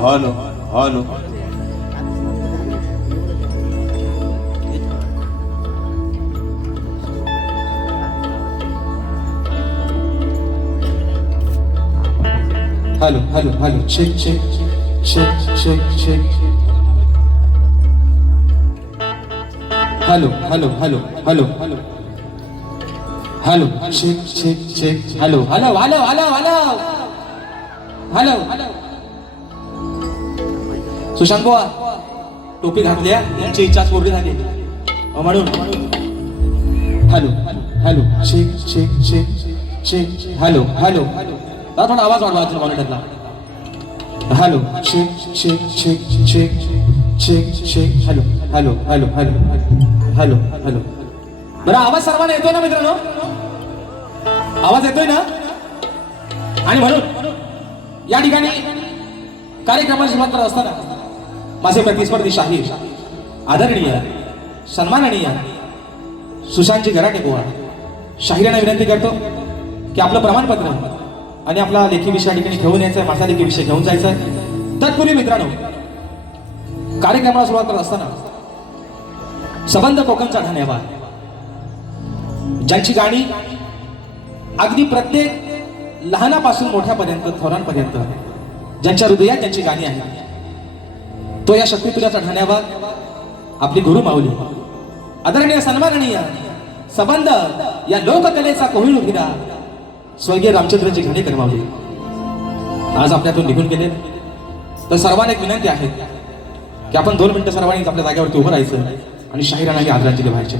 Hello hello hello hello hello check check check check check hello hello hello hello hello hello check check check hello hello hello hello hello hello hello Sushant Buwa टोपी घातल्या यांची इच्छा पूर्ण झाली म्हणून hello hello check check check check hello hello थोडा आवाज वाढवा असेल मॉनिटरला hello check check check check check check hello hello hello hello hello hello बरं आवाज सर्वांना येतोय ना मित्रांनो आवाज येतोय ना आणि म्हणून या ठिकाणी कार्यक्रमाची सुरुवात करत असताना माझे प्रतिस्पर्धी शाहीर आदरणीय सन्माननीय सुशांतजी गराटे बुवा शाहिरांना विनंती करतो की आपलं प्रमाणपत्र आणि आपला लेखी विषय ठिकाणी घेऊन यायचा आहे माझा लेखी विषय घेऊन जायचा आहे तत्पूर्वी मित्रांनो कार्यक्रमाला सुरुवात करत असताना सबंध कोकणचा ठाण्यावा ज्यांची गाणी अगदी प्रत्येक लहानापासून मोठ्यापर्यंत थोरांपर्यंत ज्यांच्या हृदयात त्यांची गाणी आहेत तो या शक्तिपुराचा ठाण्यावा आपली गुरु माऊली आदरणीय सन्माननीय सबंध या लोककलेचा कोहिनूर हिरा स्वर्गीय रामचंद्रजी घाणेकर माऊली आज आपल्यातून निघून गेले तर सर्वांना एक विनंती आहे की आपण 2 मिनिटं सर्वांनी आपल्या जागेवरती उभं राहायचं आणि शाहिरांना आदरांजली व्हायची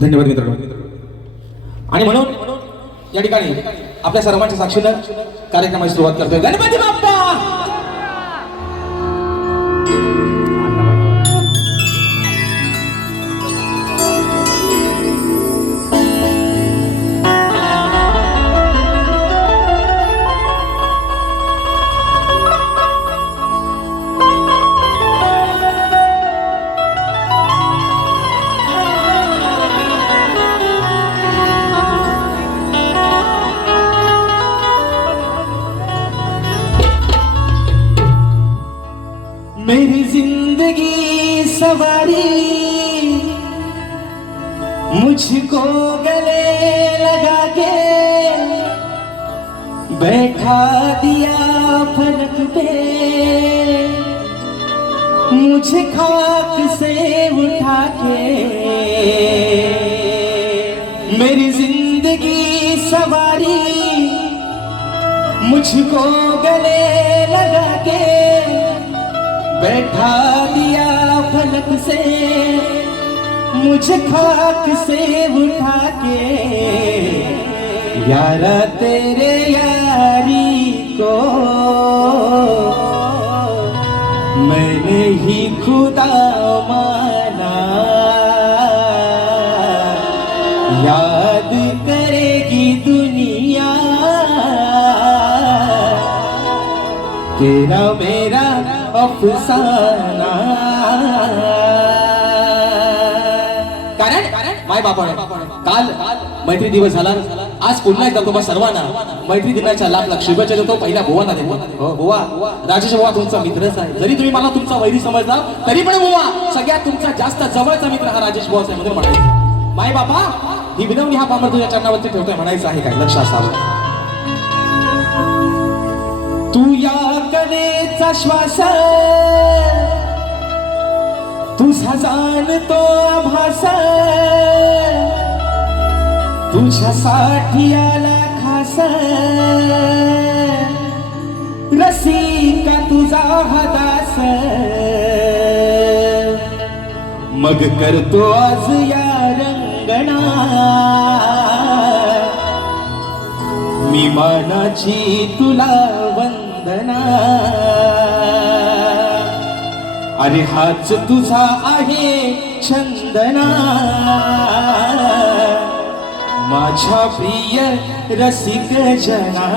धन्यवाद मित्रांनो आणि म्हणून या ठिकाणी आपल्या सर्वांच्या साक्षीनं कार्यक्रमाची सुरुवात करतोय गणपती बाप्पा मेरी जिंदगी सवारी मुझको गले लगा के बैठा दिया फलक पे मुझे खाक से उठा के मेरी जिंदगी सवारी मुझको गले लगा के बैठा दिया फलक से मुझे खाक से उठा के यारा तेरे यारी को मैंने ही खुदा माना याद करेगी दुनिया तेरा मेरा अफसाना कारण माय बापाने काल मैत्री दिवस झाला आज पुन्हा एकदा तुम्हा सर्वांना मैत्री दिनाच्या लाख लाख शुभेच्छा देतो पहिल्या बुवांना देतो हो बुवा राजेश बुवा तुमचा मित्रच आहे जरी तुम्ही मला तुमचा वैरी समजला तरी पण बुवा सगळ्यात तुमचा जास्त जवळचा मित्र हा राजेश बुवाच आहे म्हणून म्हणायचं माय बापा ही विनवणी हा पामर तुझ्या चरणावरती ठेवतोय म्हणायचं आहे काय लक्ष असावं तू या कलेचा श्वास तुझा जाणतो आभास तुझ्यासाठी आला खास रसिका तुझा हदास मग करतो आज या रंगणा मी मानाची तुला वंदना अरे हाच तुझा आहे छंदना माझ्या प्रिय रसिक जना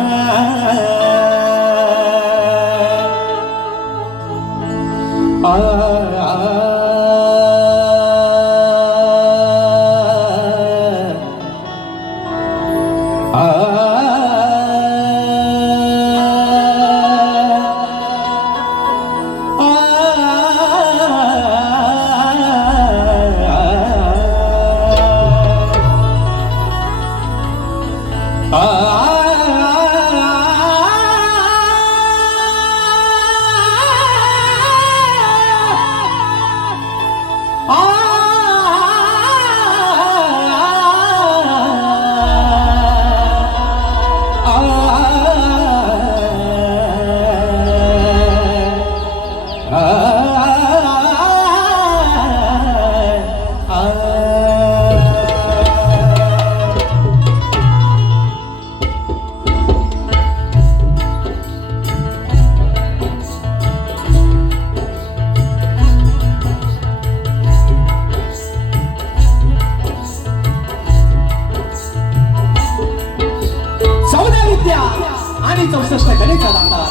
आणि 64 गणेचा दाता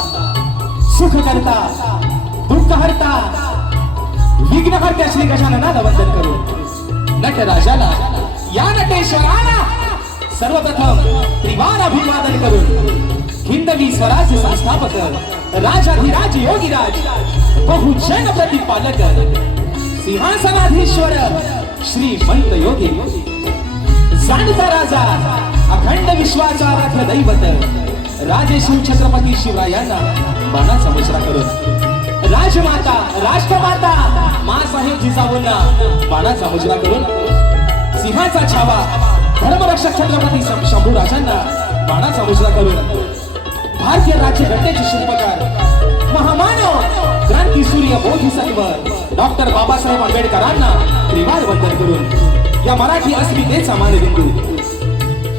सुख करता दुःख हरता विघ्न हरत्या श्री गजाननाला वंदन करू नटराजाला या नटेश्वराला सर्वप्रथम त्रिवार अभिवादन करून हिंदवी स्वराज्य संस्थापक राजाधिराज योगीराज बहुजन प्रतिपालक सिंहासनाधीश्वर श्रीमंत योगी जाणता राजा अखंड विश्वाचा राख्य दैवत राजे शिव छत्रपती शिवरायांना मानाचा मुजरा करून राजमाता राष्ट्रमाता मासाहेब जिजाऊंना मानाचा मुजरा करून सिंहाचा छावा धर्मरक्षक छत्रपती शंभू राजांना मानाचा मुजरा करून भारतीय राज्य घटनेचे शिल्पकार महामानव क्रांती सूर्य बोधिसत्व डॉक्टर बाबासाहेब आंबेडकरांना त्रिवार वंदन करून या मराठी अस्मितेचा मानबिंदू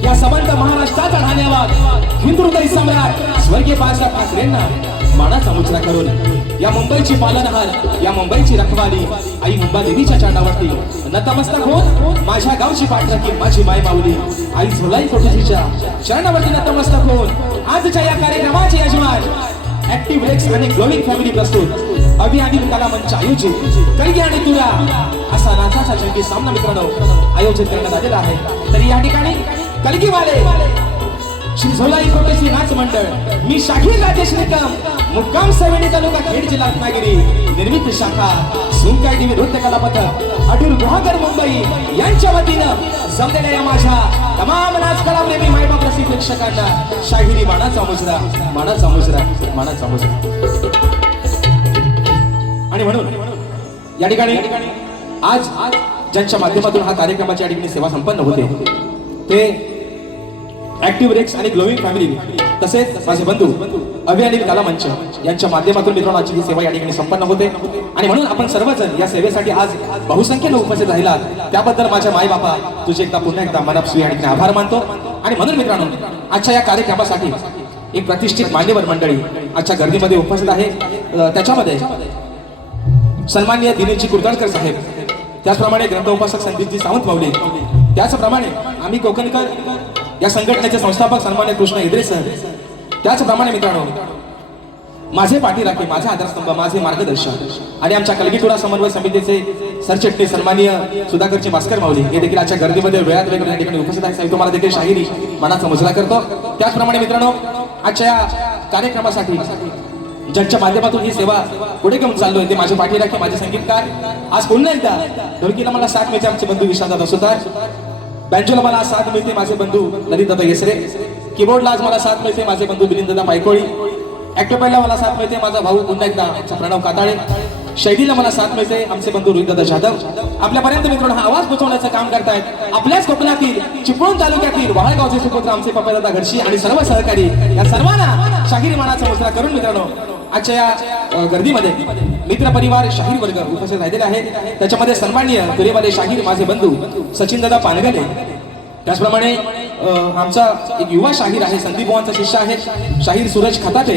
या सबंध महाराष्ट्राचा धन्यवाद हिंदू हृदय सम्राट स्वर्गीय बाळासाहेब ठाकरेंना मानाचा मुजरा करून या मुंबईची पालनहार या मुंबईची रखवाली आई मुंबादेवीच्या चरणावरती नतमस्तक होऊन माझ्या गावची पाठराखी माझी माय माऊली आई झोलाई कोटजीच्या चरणावरती नतमस्तक होऊन आजच्या या कार्यक्रमाचे यजमान ऍक्टिव्ह रेक्स आणि ग्लोविंग फॅमिली प्रस्तुत अभियानिक कला मंच आयोजित कलगी आणि तुरा असा नाचाचा जंगी सामना मित्रांनो आयोजित करण्यात आलेला आहे. तरी या ठिकाणी कलगीवाले श्री झोलाई कोटेची नाच मंडळ मी शाहीर राजेश निकम मुक्काम सवेणी तालुका खेड जिल्हा रत्नागिरी निर्मित शाखा सुंकाय टीव्ही नृत्य कला पथक अडूर गुहागर मुंबई यांच्या वतीनं जमलेल्या या माझ्या तमाम नाच कला प्रेमी मायबाप रसिक प्रेक्षकांना शाहिरी मानाचा मुजरा मानाचा मुजरा मानाचा मुजरा. आणि म्हणून या ठिकाणी आज ज्यांच्या माध्यमातून हा कार्यक्रमाच्या ठिकाणी सेवा संपन्न होते ते ऍक्टिव्ह रेक्स आणि ग्लोविंग फॅमिली तसेच माझे बंधू अभियानिक कला मंच यांच्या माध्यमातून मित्रांनो आजची ही सेवा या ठिकाणी संपन्न होते. आणि म्हणून आपण सर्वजण या सेवेसाठी आज बहुसंख्येने उपस्थित राहिलात त्याबद्दल माझ्या माय बापा तुझे एकदा पुन्हा एकदा मनपूर्वक या ठिकाणी आभार मानतो. आणि म्हणून मित्रांनो आजच्या या कार्यक्रमासाठी एक प्रतिष्ठित मान्यवर मंडळी आजच्या गर्दीमध्ये उपस्थित आहे. त्याच्यामध्ये सन्माननीय दिनेशजी कुलकर्णी साहेब, त्याचप्रमाणे ग्रंथोपासक संदीपजी सावंत माऊली, त्याचप्रमाणे आम्ही कोकणकर या संघटनेचे संस्थापक सन्मान्य कृष्ण इद्रे सर, त्याचप्रमाणे मित्रांनो माझे पाठीराखे माझे आधारस्तंभ माझे मार्गदर्शक आणि आमच्या कलगीतुरा समन्वय समितीचे सरचिटणीस सन्माननीय सुधाकरजी भास्कर माऊली हे देखील आजच्या गर्दीमध्ये वेळात वेगवेगळ्या ठिकाणी उपस्थित आहेत. तुम्हाला देखील शाहिरी मानाचा मुजरा करतो. त्याचप्रमाणे मित्रांनो आजच्या या कार्यक्रमासाठी ज्यांच्या माध्यमातून ही सेवा पुढे घेऊन चाललोय ते माझे पाठीराखे माझे संगीतकार. आज पुन्हा एकदा ढोलकीला मला साथ मिळते आमचे बंधू विशालदादा सुतार, बँजोला मला साथ मिळते माझे बंधू ललितदादा येसरे, कीबोर्डला आज मला साथ मिळते माझे बंधू मिलिंददादा पायकोळी, ऍक्टोपाईला मला साथ मिळते माझा भाऊ पुन्हा एकदा आमचा प्रणव काताळे, शैलीला मला साथ मिळते आमचे बंधू रोहितदादा जाधव. आपल्यापर्यंत मित्रांनो हा आवाज पोहोचवण्याचं काम करतायत आपल्याच कोकणातील चिपळूण तालुक्यातील वाळगावचे सुपुत्र आमचे पप्पादादा घडशी आणि सर्व सहकारी या सर्वांना शाहीर मानाचा मुजरा करून मित्रांनो आजच्या या गर्दीमध्ये मित्र परिवार शाहीर वर्ग उपस्थित राहिलेले आहे. त्याच्यामध्ये सन्माननीय तुरेवाले शाहीर माझे बंधू सचिनदादा पानगले, त्याचप्रमाणे आमचा एक युवा शाहीर आहे संदीप बुवांचा शिष्य आहे शाहीर सूरज खताटे,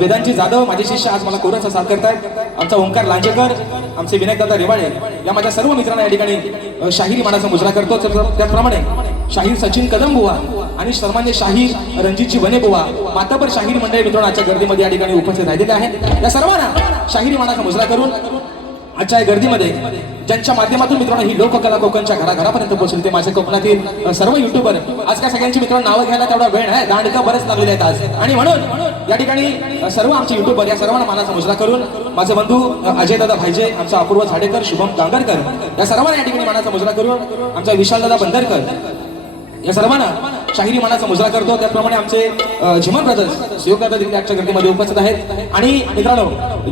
वेदांची जाधव माझे शिष्य आज मला कोरसचा साथ करतायत, आमचा ओंकार लांजेकर, आमचे विनायकदादा रेवाळे या माझ्या सर्व मित्रांना या ठिकाणी शाहिरी मानाचा मुजरा करतो. त्याचप्रमाणे शाहीर सचिन कदम बुवा आणि सन्मान्य शाहीर रणजितजी बने बुवा माताबर शाहीर मंडळी मित्रांनो आजच्या गर्दीमध्ये या ठिकाणी उपस्थित राहिलेले आहेत. या सर्वांना शाहिरी मानाचा मुजरा करून आजच्या या गर्दीमध्ये ज्यांच्या माध्यमातून मित्रांनो ही लोककला कोकणच्या घराघरापर्यंत पोहोचली ते माझे कोकणातील सर्व युट्यूबर. आज काय सगळ्यांची मित्रांनो नावं घ्यायला तेवढा वेळ आहे, दांडका बरेच लागलेले आहेत आज. आणि म्हणून या ठिकाणी सर्व आमचे युट्यूबर या सर्वांना मानाचा मुजरा करून माझे बंधू अजय दादा भाईजे, आमचा अपूर्व झाडेकर, शुभम कांगरकर या सर्वांना या ठिकाणी मानाचा मुजरा करून आमचा विशाल दादा बंदरकर या सर्वांना शाहिरी मानाचा मुजरा करतो. त्याचप्रमाणे आमचे झिमन ब्रदर्स सहयोग दादा देखील आजच्या गर्दीमध्ये उपस्थित आहेत. आणि मित्रांनो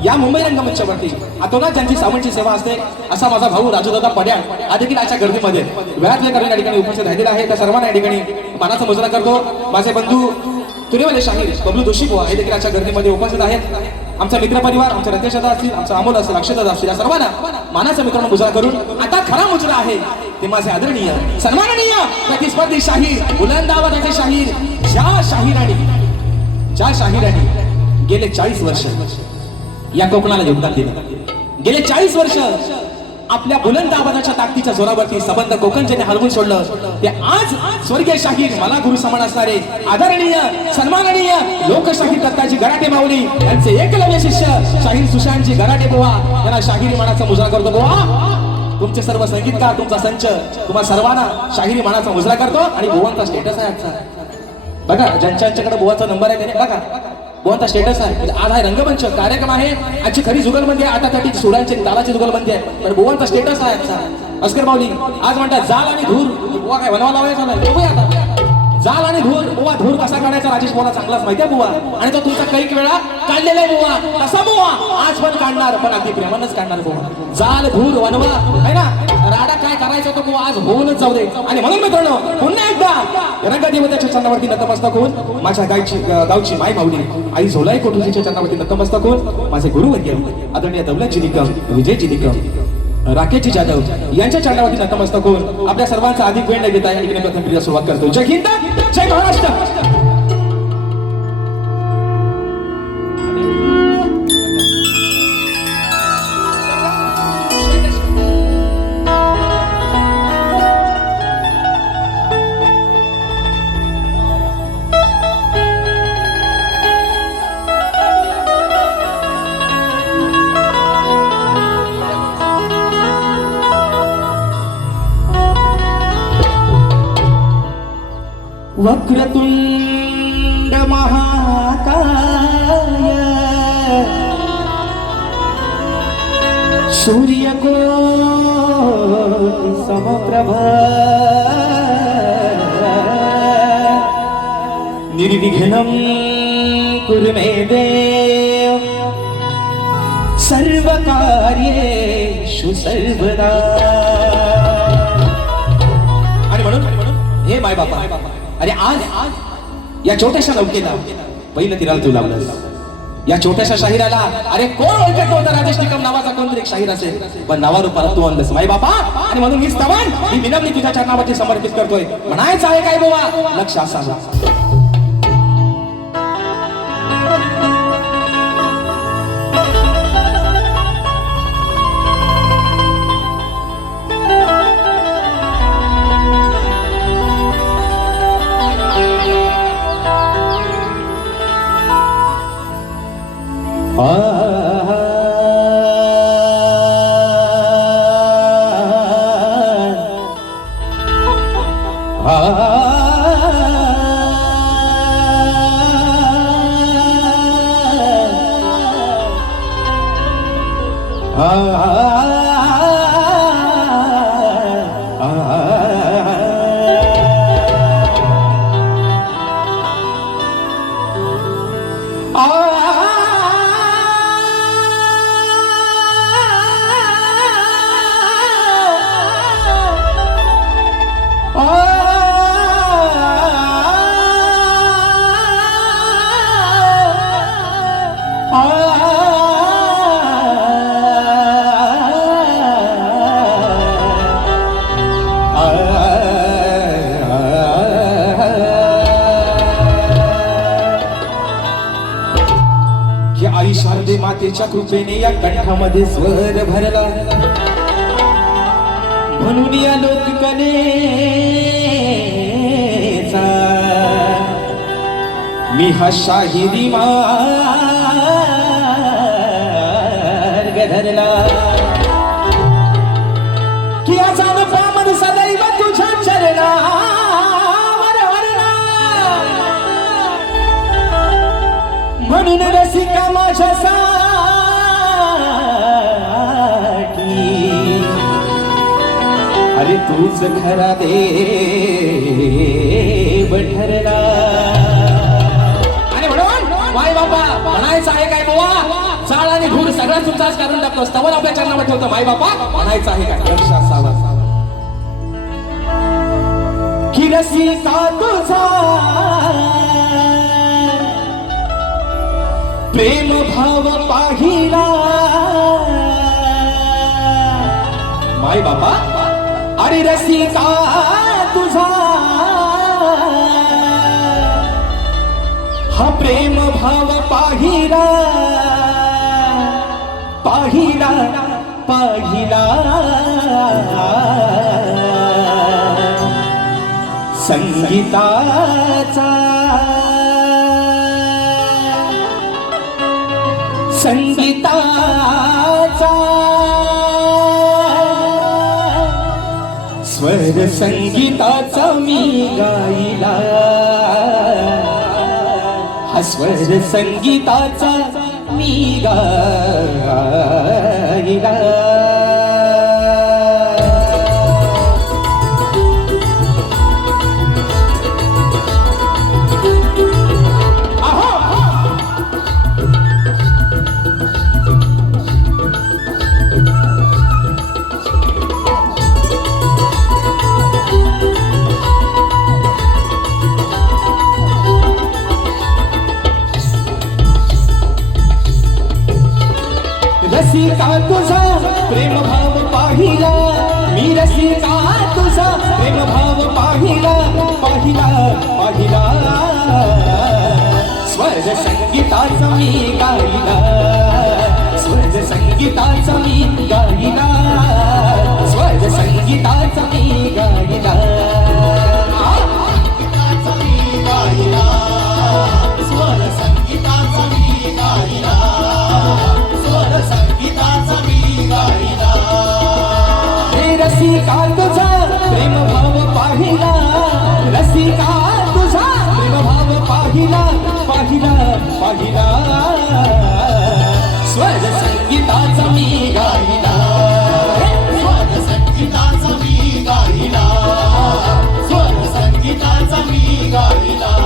या मुंबई रंगमंचावरती आतोनात ज्यांची सावंतची सेवा असते असा माझा भाऊ राजू दादा पड्याळ हा देखील आजच्या गर्दीमध्ये वेळात वेळ करून या ठिकाणी उपस्थित राहिलेला आहे. त्या सर्वांना या ठिकाणी मानाचा मुजरा करतो. माझे बंधू तुरेवाले शाहीर बबलू दोशी बुवा हे देखील आजच्या गर्दीमध्ये उपस्थित आहेत. आमचा मित्र परिवार, आमचे रतेश दादा असतील, आमचा अमोल असेल, अक्षय दादा असतील, या सर्वांना मानाचा मित्रांनो मुजरा करून आता खरा मुजरा आहे ते माझे आदरणीय सन्माननीय प्रतिस्पर्धी शाहीर, बुलंद आवाजाचे शाहीर, ज्या शाहिरांनी गेले 40 वर्ष या कोकणाला योगदान दिलं. गेले 40 वर्ष आपल्या बुलंद आवाजाच्या ताकदीच्या जोरावरती संबंध कोकण ज्याने हलवून सोडलं ते आज स्वर्गीय शाहीर, मला गुरु समान असणारे आदरणीय सन्माननीय लोकशाहीर दत्ताजी गराटे माऊली यांचे एकलव्य शिष्य शाहीर सुशांतजी गराटे बुवा यांना शाहिरी मानाचा मुजरा करतो. बुवा तुमचे सर्व संगीतकार, तुमचा संच, तुम्हा सर्वांना शाहिरी मानाचा मुजरा करतो. आणि बुवांचा स्टेटस आहे आजचा बघा, ज्यांच्याकडे बुवाचा नंबर आहे त्याने बघा बुवांचा स्टेटस आहे. आज आहे रंगमंच कार्यक्रम आहे, आजची खरी जुगलबंदी आहे, आता त्याची सुरांची तालाची जुगलबंदी आहे, तर बुवांचा स्टेटस आहे आजचा. अस्कर माऊली आज म्हणतात जाल आणि धूर, बुवा काय बनवा लावायचा नाही बघूया आता. जाल आणि धूर, बुवा धूर कसा काढायचा राजेश बुवा चांगलाच माहिती आहे बुवा, आणि तो तुमचा कैक वेळा काढलेला आहे बुवा, तसा बुवा आज पण काढणार, पण अगदी प्रेमानच काढणार बुवा. जाल धूर वनवा आहे ना, राडा काय करायचं तो बुवा आज होऊनच जाऊ दे. आणि म्हणून मित्रांनो पुन्हा एकदा रंगदेवताच्या चरणावरती नतमस्तक होऊन माझ्या गावची माय माऊली आई झोलाई कोठुजीच्या चरणावरती नतमस्तक होऊन माझे गुरुवर्य आदरणीय दौलतजी निकम, विजयजी निकम, राकेशजी जाधव यांच्या चरणावरती नतमस्तक होऊन आपल्या सर्वांचा अधिक वेळ न घेता या ठिकाणी प्रथम क्रिया सुरुवात करतो. जय हिंद, जय महाराष्ट्र. वक्रतुंड महाकाय सूर्यकोटि समप्रभ निर्विघ्नं कुरु मे देव सर्वकार्येषु सर्वदा. आणि म्हणून हे माय बापा, अरे आज या छोट्याशा लौकेला पहिलं तिराला तू लावलंस. या छोट्याशा शाहिराला अरे कोण ओळखत होता राजेश निकम नावाचा कोणतरी एक शाहीर असेल, पण नावारूपाला तू आणलंस माय बापा. आणि म्हणून ही स्तवन ही विनम्री तुझ्या चरणावरती समर्पित करतोय. म्हणायचं आहे काय बाबा, लक्ष असावा. आई शारदे मातेच्या कृपेने या कंठामध्ये स्वर भरला, म्हणून या लोककलेचा मी हा शाहिरी मार्ग धरला. म्हणून रसिका माझ्यासाठी अरे तूच खरा देव ठरला. आणि म्हणून माय बापा म्हणायचं आहे काय बुवा, चाळ आणि धूर सगळा तुमचाच काढून टाकतो, स्तवन आपल्या चरणावर ठेवतो. माय बापा म्हणायचं आहे काय लक्षात सावा की रसिका तुझा प्रेम भाव पाहिला. माय बापा अरे रसिका तुझा हा प्रेम भाव पाहिला पाहिला पाहिला. संगीताचा संगीताचा स्वर संगीताचा मी गायला. हा स्वर संगीताचा मी गायला. रसिका तुझा प्रेम भाव पाहिला मी, रसिका तुझा प्रेम भाव पाहिला पाहिला पाहिला. स्वर संगीताचा मी गायला, स्वर संगीताचा मी गायला, स्वर संगीताचा मी गायला. स्वर संगीताचा मी गायला, स्वर संगीताचा मी गायला. हे रसिका तुझा प्रेम भाव पाहिला, रसिका तुझा प्रेम भाव पाहिला पाहिला पाहिला. स्वर संगीताचा मी गायला, स्वर संगीताचा मी गायला, स्वर संगीताचा मी गायला.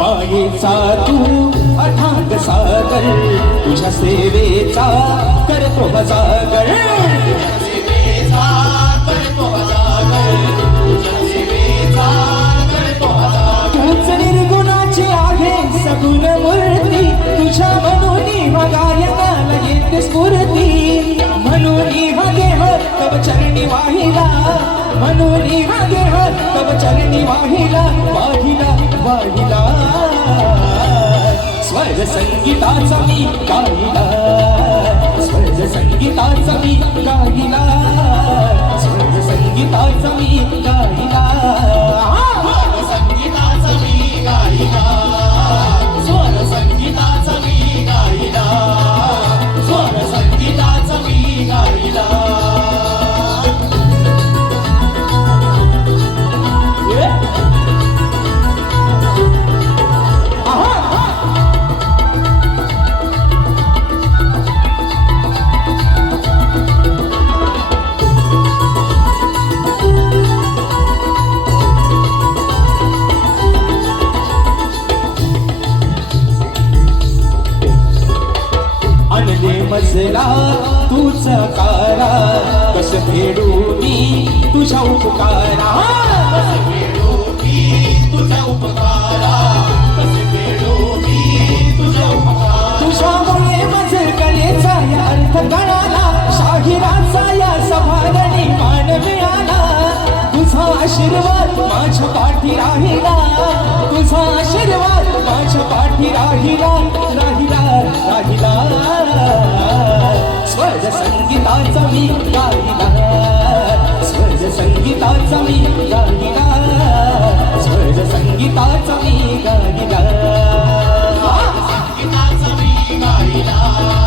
मायेचा तू अथांग सागर, तुझ्या सेवेचा करतो जागर, तुझ्या सेवेचा करतो जागर, तुझ्या सेवेचा करतो जागर. तूच निर्गुणाची आहे सगुण मूर्ती, तुझ्या मनोनी हा गायनाला येते स्फूर्ती. म्हणून हा देह तव चरणी वाहिला, म्हणून हा देह तव चरणी वाहिला वाहिला वाहिला. स्वर संगीताचा मी गायला, स्वर संगीताचा मी गायला, स्वर संगीताचा मी गायला. स्वर संगीताचा मी गायला, स्वर संगीताचा मी गायला, स्वर संगीताचा मी गायला. मजला तूच कारा, कस फेडू मी तुझ्या उपकारा, कस फेडू मी तुझ्या उपकारा, कस फेडू मी तुझ्या उपकारा. तुझ्यामुळे माझे कलेचा या अर्थ कळाला, शाहिराचा या सभागणी मान मिळाला. तुझा आशीर्वाद माझ्या पाठी राहिला, तुझा आशीर्वाद माझ्या पाठी राहिला राहिला राहिला. स्वर संगीताचा मी गायला, स्वर संगीताचा मी गायला, स्वर संगीताचा मी गायला.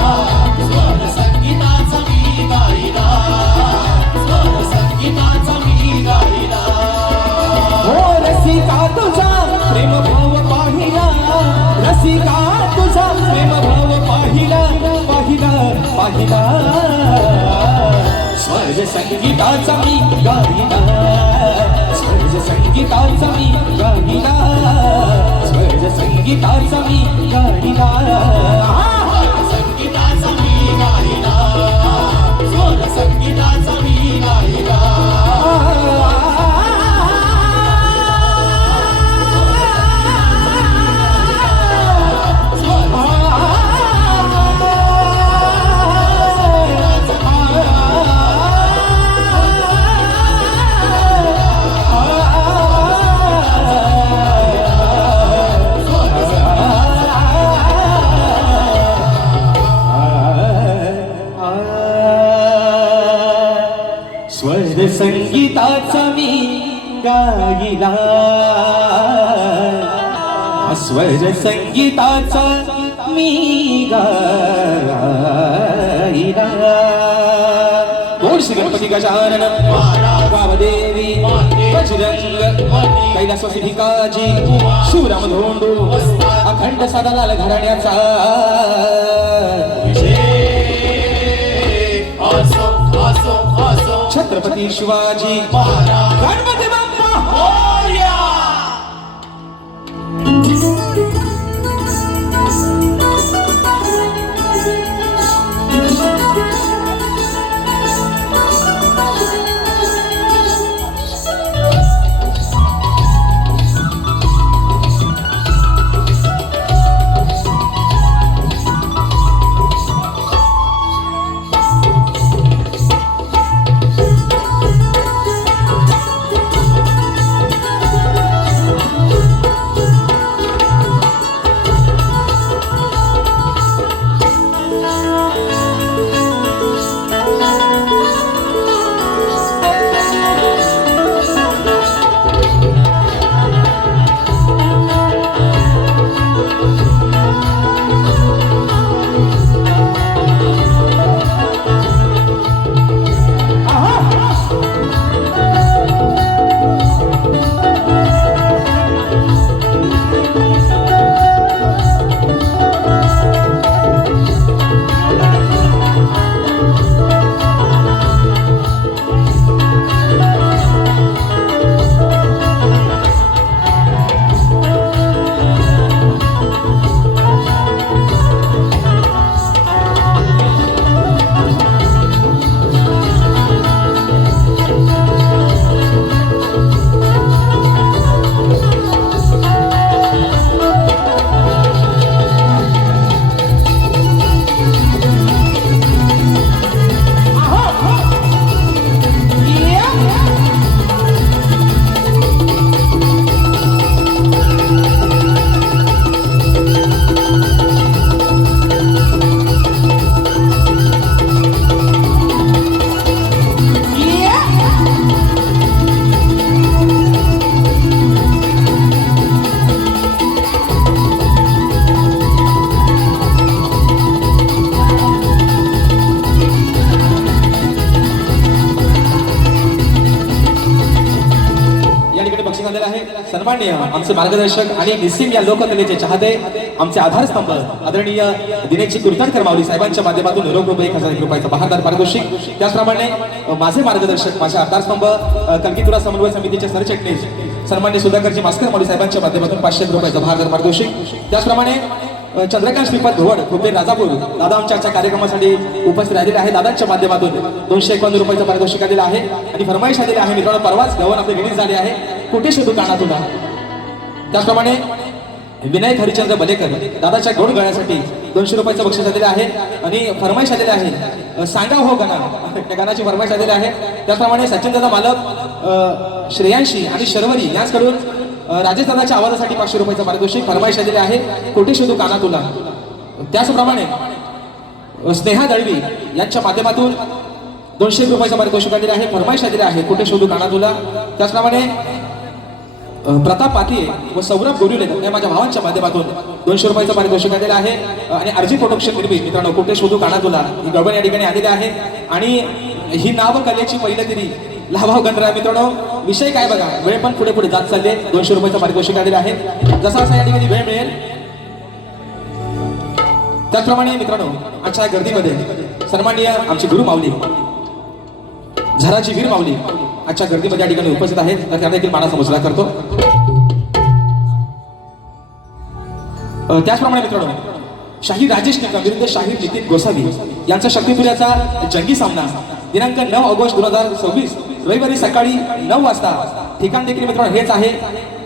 स्वर संगीताचा मी गाईला, स्वर संगीताचा मी गाईला. हो रसिका तुझा प्रेम भाव पाहिला, रसिका तुझा प्रेम भाव पाहिला, पाहिला पाहिला. स्वर्ग संगीताचा मी गाईला, स्वर्ग संगीताचा मी गाईला, स्वर्ग संगीताचा मी गाईला. संगीताचा मी गाईला, स्वर संगीताचा मी गाईला. स्वर संगीताचा मी गाईला, स्वर संगीताचा मी गाईला. बोल श्री गणपती गजानन गावदेवी बजरंग कैलासवासी भिकाजी शिवराम धोंडू अखंड साधा लाल घराण्याचा असो असो असो छत्रपती शिवाजी महाराज गणपती बाप्पा मोरया. सन्माननीय आमचे मार्गदर्शक आणि निस्सिम या लोककलेचे चाहते आमचे आधारस्तंभ आदरणीय दिनेशजी कुलकर्णी माऊली साहेबांच्या माध्यमातून रोख रुपये 1000 रुपयाचा बहारदार पारितोषिक. त्याचप्रमाणे माझे मार्गदर्शक माझे आधारस्तंभ कलगीतुरा समन्वय समितीचे सरचिटणीस सन्माननीय सुधाकरजी मास्कर माऊली साहेबांच्या माध्यमातून 500 रुपयाचा बहारदार पारितोषिक. त्याचप्रमाणे चंद्रकांत श्रीपाद धोवड खुबे राजापूर दादा आमच्या कार्यक्रमासाठी उपस्थित राहिलेले आहे. दादांच्या माध्यमातून 251 रुपयाचं पारितोषिक आलेलं आहे आणि फरमाईश आलेली आहे. मित्रांनो परवाच गव्हर्न आपले रिलीज झाले आहे. कुठे शोधू काना तुला. त्याचप्रमाणे विनायक हरिचंद्र बलेकर दादाच्या गोड गाण्यासाठी 200 रुपयाचं बक्षीस आलेलं आहे आणि फरमाईश आलेले आहे सांगा हो गाणं त्या गाण्याची फरमाईश आलेली आहे. त्याचप्रमाणे सचिन दादा मालक श्रेयांशी आणि शर्वरी यांच्याकडून राजेश दादाच्या आवाजासाठी 500 रुपयाचं पारितोषिक फरमाईश आलेले आहे. कोठे शोधू काना तुला. त्याचप्रमाणे स्नेहा दळवी यांच्या माध्यमातून 200 रुपयाचं पारितोषिक आलेले आहे. फरमाईश आलेले आहे कोठे शोधू काना तुला. त्याचप्रमाणे प्रताप पाटील व सौरभ गोरिले या माझ्या भावांच्या माध्यमातून 200 रुपयाचं पारितोषिक आलेलं आहे आणि अर्जी प्रोडक्शन निर्मित मित्रांनो कुठे शोधू काना तुला ही गडबड या ठिकाणी आलेली आहे आणि ही नाव कलेची पहिलं तरी लाभाव गणरा मित्रांनो विषय काय बघा वेळ पण पुढे पुढे जात चालले 200 रुपयाचं पारितोषिक आलेलं आहे जसा असा या ठिकाणी वेळ मिळेल त्याचप्रमाणे मित्रांनो आजच्या गर्दीमध्ये सन्माननीय आमची गुरु माऊली झराची वीर माऊली आजच्या गर्दीमध्ये या ठिकाणी उपस्थित आहेत तर त्यांना देखील मानाचा मुजरा करतो त्याचप्रमाणे मित्रांनो शाहीर राजेश निकम विरुद्ध शाहीर नितीन गोसावी यांचा शक्तीपुराचा जंगी सामना दिनांक 9 ऑगस्ट 2026 रविवारी सकाळी 9 वाजता ठिकाण देखील मित्रांनो हेच आहे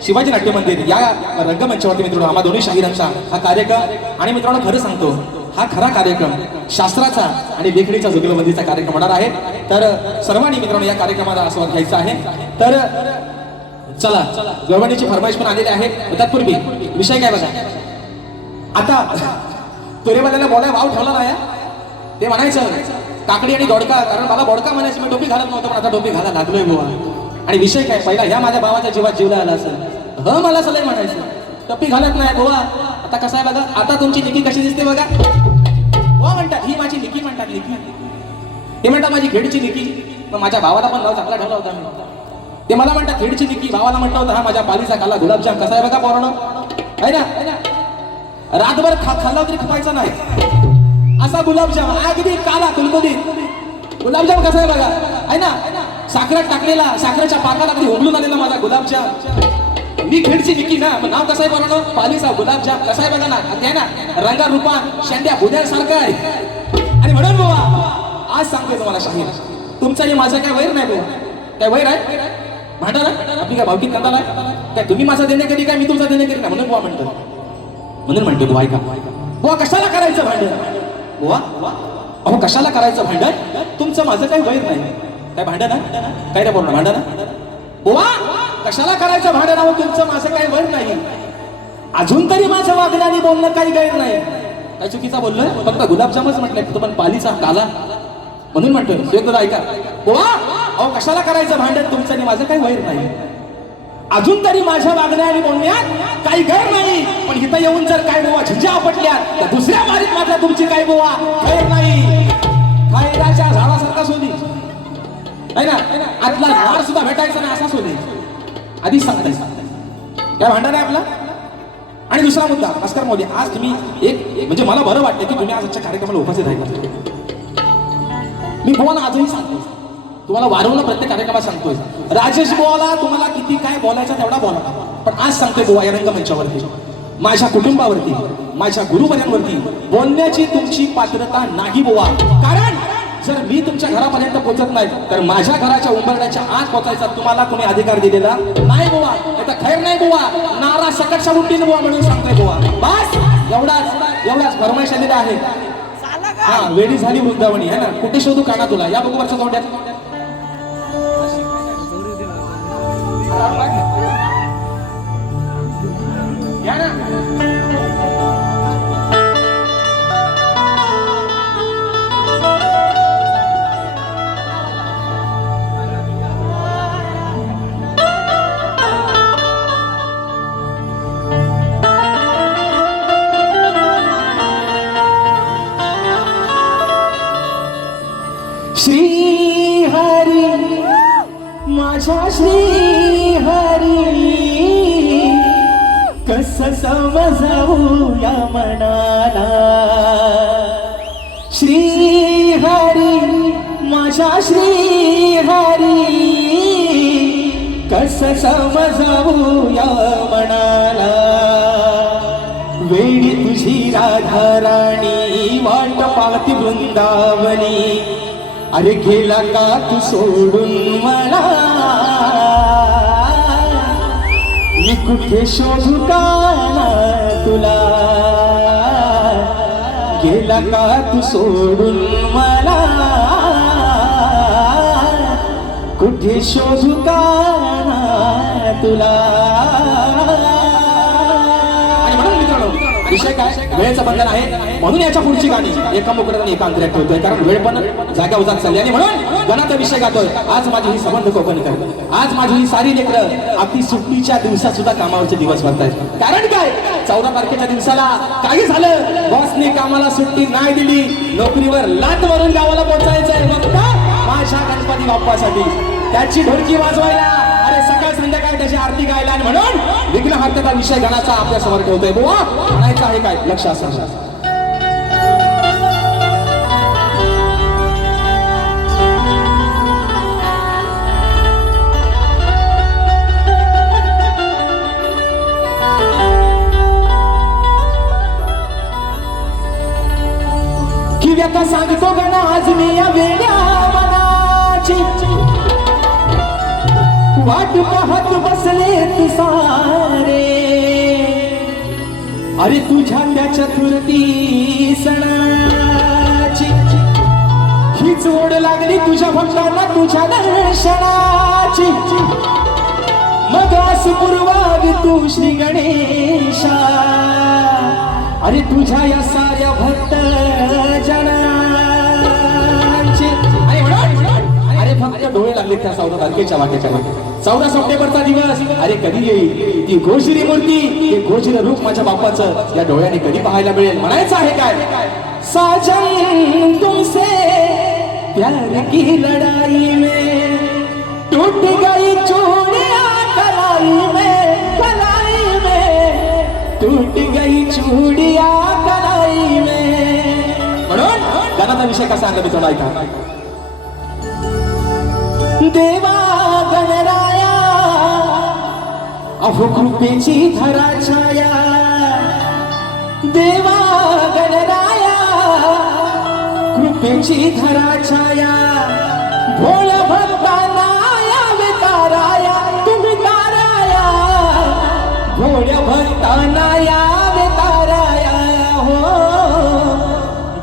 शिवाजी नाट्य मंदिर या रंगमंचावरती मित्रांनो आम्हा दोन्ही शाहिरांचा हा कार्यक्रम आणि मित्रांनो खरं सांगतो हा खरा कार्यक्रम शास्त्राचा आणि लेखणीचा जुगलबंदीचा कार्यक्रम होणार आहे तर सर्वांनी मित्रांनो या कार्यक्रमाला आस्वाद घ्यायचा आहे तर चला गवळणीची फरमाईश पण आलेली आहे तत्पूर्वी विषय काय बघा आता तोरेवाल्याला बोलाय वाव ठेवला नाही ते म्हणायचं काकडी आणि दोडका कारण मला बोडका म्हणायचं मी टोपी घालत नव्हतं पण आता टोपी घाला लागलोय बुवा आणि विषय काय पहिला ह्या माझ्या भावाच्या जीवात जीवला आला असेल मला सलय म्हणायचं टोपी घालत नाही बुवा आता कसं आहे बघा आता तुमची निकी कशी दिसते बघा बुवा म्हणतात ही माझी निकी म्हणतात निकी ते म्हणतात माझी खेडची निकी मग माझ्या भावाला पण नाव चांगला ठेवला होता मी ते मला म्हणतात खेडची निकी भावाला म्हटलं होतं हा माझ्या पालीचा काला गुलाबजाम कसा आहे बघा पोरानो आहे ना रातभर खाल्ला तरी खपायचा नाही असा गुलाबजाम अगदी काला कुलकुलीत गुलाबजाम कसा आहे बघा आहे ना साखरात टाकलेला साखरेच्या पाकाला कधी उमलून आलेला माझा गुलाबजाम मी खेडची निकी ना नाव कसं आहे बघा पालीचा गुलाबजाम कसा आहे बघा ना ते ना रंगा रूपान शेंड्या बुद्यासारखं आहे आणि म्हणून बाबा आज सांगतोय तुम्हाला शाहीर तुमचं आणि माझं काय वैर नाही बाबा काय वैर आहे भांडा आपली काय भावकीत कंदाला काय तुम्ही माझा देणे कधी काय मी तुमचा देणे कधी नाही म्हणून बुवा म्हणतो बुवा ऐका बुवा कशाला करायचं भांडण बुवा अहो कशाला करायचं भांडण तुमचं माझं काही वैर नाही काय भांडण काय रे बोलणं भांडण बुवा कशाला करायचं भांडण अहो तुमचं माझं काही वैर नाही अजून तरी माझं वागण्याने बोलणं काही गैर नाही काय चुकीचा बोललोय फक्त गुलाबजामच म्हटलंय तो पण पालीचा काला म्हणून म्हणतोय एकदा ऐका बुवा अहो कशाला करायचं भांडण तुमचं आणि माझं काही वैर नाही अजून तरी माझ्या वागण्या आणि बोलण्यात काही गैर नाही पण इथं येऊन जर काय बोवा झिंजा आपटल्यात तर दुसऱ्या मारीत मात्र तुमची काय बोवा गैर नाही खैराच्या झाडासारखा शोधी नाही ना आतला झाड सुद्धा भेटायचा नाही असा शोधी आधीच सांगताय काय भांडण आहे आपला आणि दुसरा मुद्दा भास्कर मोदी आज तुम्ही एक म्हणजे मला बरं वाटतं की तुम्ही आज आजच्या कार्यक्रमाला उपस्थित राहिला मी बुवाला आजही सांगतो तुम्हाला वारंवार प्रत्येक कार्यक्रमात सांगतोय राजेश बुवाला तुम्हाला किती काय बोलायचं तेवढा बोला पण आज सांगतोय बुवा या रंगमंचावरती माझ्या कुटुंबावरती माझ्या गुरुवर्यांवरती बोलण्याची तुमची पात्रता नाही बुवा कारण जर मी तुमच्या घरापर्यंत पोहोचत नाही तर माझ्या घराच्या उंबरण्याच्या आत पोहोचायचा तुम्हाला कोणी अधिकार दिलेला नाही बुवा आता खैर नाही बुवा नारा सकटच्या उंटीन बुवा म्हणून सांगतोय बुवा बस एवढाच फरमाईश आलेला आहे हा वेळी झाली वृंदावणी आहे ना कुठे शोधू काना तुला या बघू वरच्या तोंड्यात या ना श्री हरी माझ्या श्री हरी कस समजावू या मनाला श्री हरी माझ्या श्री हरी कस समजावू या मनाला वेळी तुझी राधा राणी वाट पाहती वृंदावनी अरे गेला का तू सोडून मला मी कुठे शोधू का तुला गेला का तू सोडून मला कुठे शोधू का तुला विषय काय वेळेचं बंधन आहे म्हणून याच्या पुढची गाणी एका मुकडात आणि एका अंतऱ्यात ठेवतोय कारण वेळ पण जागा उजात चालली आणि म्हणून गणाचा विषय गातोय आज माझी ही संबंध कोकण कर आज माझी ही सारी लेकरं आपली सुट्टीच्या दिवसात सुद्धा कामावरचे दिवस भरतायत कारण काय 14 तारखेच्या दिवसाला काही झालं, बॉसने कामाला सुट्टी नाही दिली, नोकरीवर लात मारून गावाला पोहोचायचंय फक्त माझ्या गणपती बाप्पासाठी, त्याची ढोलकी वाजवायला, अरे सकाळ संध्याकाळ त्याची आरती गायला, आणि म्हणून विघ्नहर्त्याचा विषय गणाचा आपल्या समोर ठेवतोय. बुवा म्हणायचं आहे काय, लक्ष असं. की व्यथा सांगतो गणा आज मी या वेड्या मनाची, वाट पाहत बसले तू सारे, अरे तुझ्या त्या चतुर्थी सणाची हीच ओढ लागली तुझ्या भक्तांना तुझ्या दर्शनाची, मग आस पुरवावी तू श्री गणेशा, अरे तुझ्या या साऱ्या भक्त जनांची. अरे फक्त डोळे लागले त्या 14 तारखेच्या वाटेच्या. 14 सप्टेंबरचा दिवस, अरे कधी येईल ती घोषरी मूर्ती, ते घोषरी रूप माझ्या बाप्पाचं या डोळ्याने कधी पाहायला मिळेल. म्हणायचं आहे काय, साजन तुमसे प्यार की लड़ाई में टूट गई चूड़ियां कलाई में, कलाई में टूट गई चूड़ियां कलाई में. म्हणून गाण्याचा विषय कसा सांगा मी थोडा ऐका. देवा गणराया अहो कृपेची धरा छाया, देवा गणराया कृपेची धरा छाया, भोळ्या भक्तांना यावे ताराया, तुम्ही ताराया, भोळ्या भक्तांना यावे ताराया, हो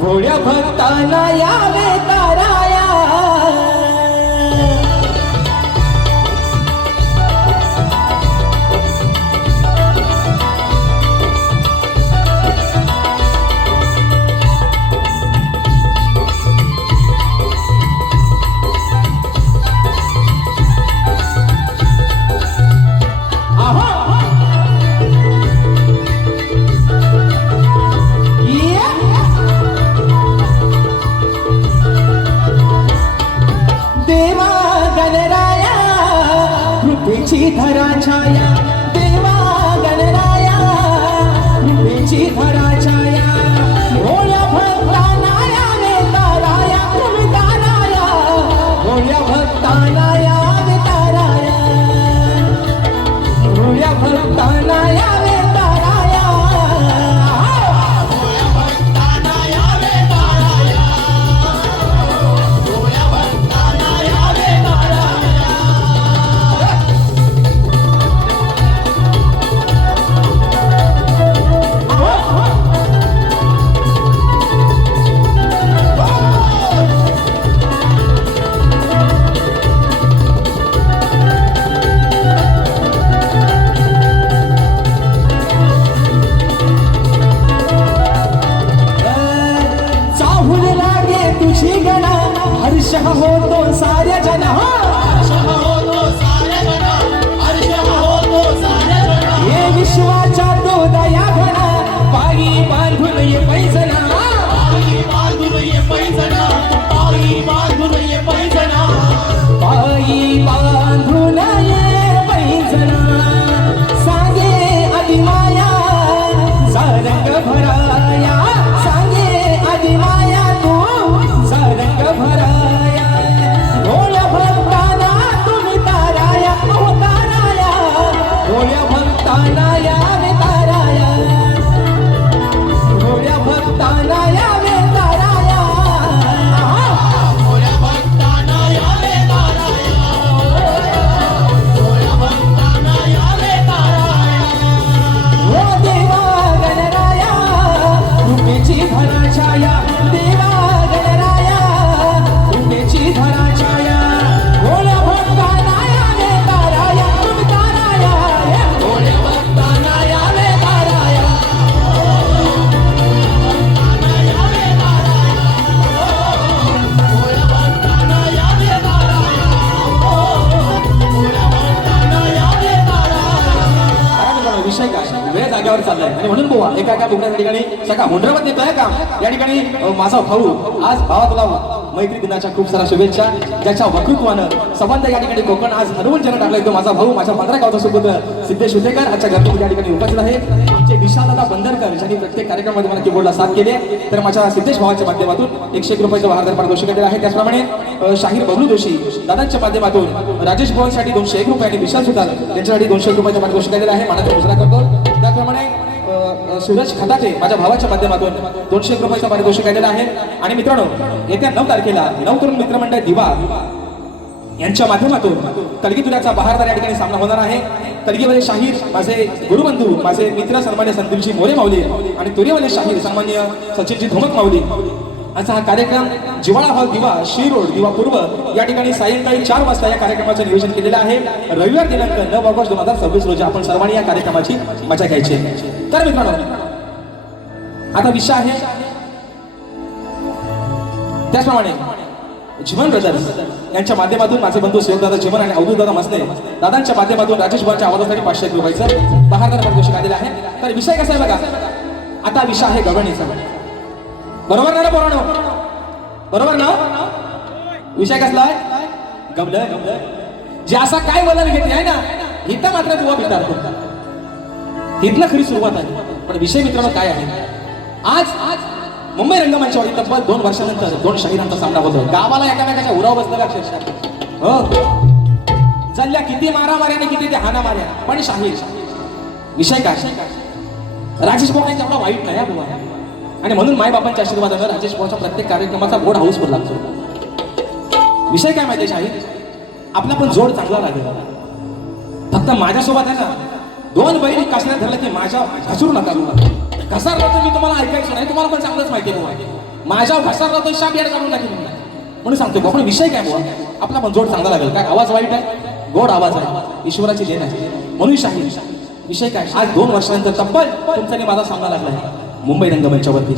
भोळ्या भक्तांना यावे ताराया. धरा छाया, देवा गणराया कृपेची धरा छाया, भोळ्या भक्तांना यावे ताराया, तुम्ही ताराया, भोळ्या भक्तांना यावे ताराया, भोळ्या भक्तांना यावे ताराया, भोळ्या भक्तांना यावे ताराया, भोळ्या भक्तांना यावे ताराया. वाद्यावर चाललाय आणि म्हणून बुवा एका बुकड्या ठिकाणी सगळा मुंडरामध्ये येतोय का या ठिकाणी माझा भाऊ आज भावा तुला मैत्री दिनाच्या खूप साऱ्या शुभेच्छा. ज्याच्या वक्तृत्वानं संबंध या ठिकाणी कोकण आज हरवून जण टाकलाय तो माझा भाऊ माझ्या 15 गावचा सुपुत्र सिद्धेश हुतेकर आजच्या घरगुती या ठिकाणी उपस्थित आहे. आमचे विशालदादा बंदरकर ज्यांनी प्रत्येक कार्यक्रमामध्ये मला कीबोर्डला साथ केली आहे. तर माझ्या सिद्धेश भावाच्या माध्यमातून 101 रुपयाचं बहादर पारितोषिक दिलेलं आहे. त्याचप्रमाणे शाहीर बबलू जोशी दादांच्या माध्यमातून राजेश भावांसाठी 201 रुपये आणि विशाल सुतार त्यांच्यासाठी 201 रुपयाचं पारितोषिक दिलेलं आहे. मानाचा मुजरा करतो. त्याचप्रमाणे सूरज खताटे माझ्या भावाच्या माध्यमातून 201 रुपयाचं पारितोषिक दिलेलं आहे. आणि मित्रांनो येत्या 9 तारखेला 9 तरुण मित्रमंडळ दिवा यांच्या माध्यमातून कलगीतुऱ्याचा बहारदार या ठिकाणी सामना होणार आहे. कलगीवाले शाहीर माझे गुरुबंधू माझे मित्र सन्मान्य संदीपजी मोरे माऊली आणि तुरेवाले शाहीर सन्मान्य सचिनजी धोमक माऊली असा हा कार्यक्रम जिवाळा हॉल दिवा शिरोड दिवा पूर्व या ठिकाणी सायंकाळी 4 वाजता या कार्यक्रमाचं नियोजन केलेलं आहे. रविवार दिनांक 9 ऑगस्ट 2026 रोजी आपण सर्वांनी या कार्यक्रमाची मजा घ्यायची. तर मित्रांनो आता विषय आहे त्याचप्रमाणे जीवन ब्रदर्स यांच्या माध्यमातून माझे बंधू शिवदादा जीवन आणि अवधूत दादा मसने दादांच्या माध्यमातून राजेश भाऊच्या आवाजासाठी 500 रुपयाचं बहादर पारितोषिक आलेलं आहे. तर विषय कसा आहे बघा. आता विषय आहे गवळणीचा. बरोबर ना पोरांनो बरोबर ना विषय कसला आहे गवलं जे असा काय वलन घेतली आहे ना इथं मात्र बुवा भितारतो इथलं खरी सुरुवात आहे. पण विषय मित्रांनो काय आहे आज मुंबई रंगमंचावर तब्बल 2 वर्षानंतर 2 शाहिरांचा सामना होतो. गावाला एकामेकाच्या उराव बसलं अक्षरशः हो चालल्या किती मारामाऱ्याने किती ते हाना मार्या पण शाहीर विषय काय राजेश भाऊंचा एवढा वाईट नाही बुवा आणि म्हणून मायबापांच्या आशीर्वादानं राजेश भाऊच्या प्रत्येक कार्यक्रमाचा बोर्ड हाऊसफुल लागतो. विषय काय माहिती शाहीर आपला पण जोड चांगला लागेल. फक्त माझ्यासोबत आहे ना 2 बैल कासऱ्यात धरलं की माझ्या घसरू नका घसारला तर मी तुम्हाला ऐकायचं नाही. तुम्हाला पण चांगलंच माहिती आहे बुवा माझ्या घसारला तर शाप याड काढून टाकेल म्हणून सांगतो. पण विषय काय बुवा आपला पण जोड चांगला लागेल. काय आवाज वाईट आहे गोड आवाज आहे ईश्वराची देण आहे म्हणून शाहीर विषय काय आज 2 वर्षानंतर तब्बल तुमचा आणि माझा सामना लागलाय मुंबई रंगमंचावरती.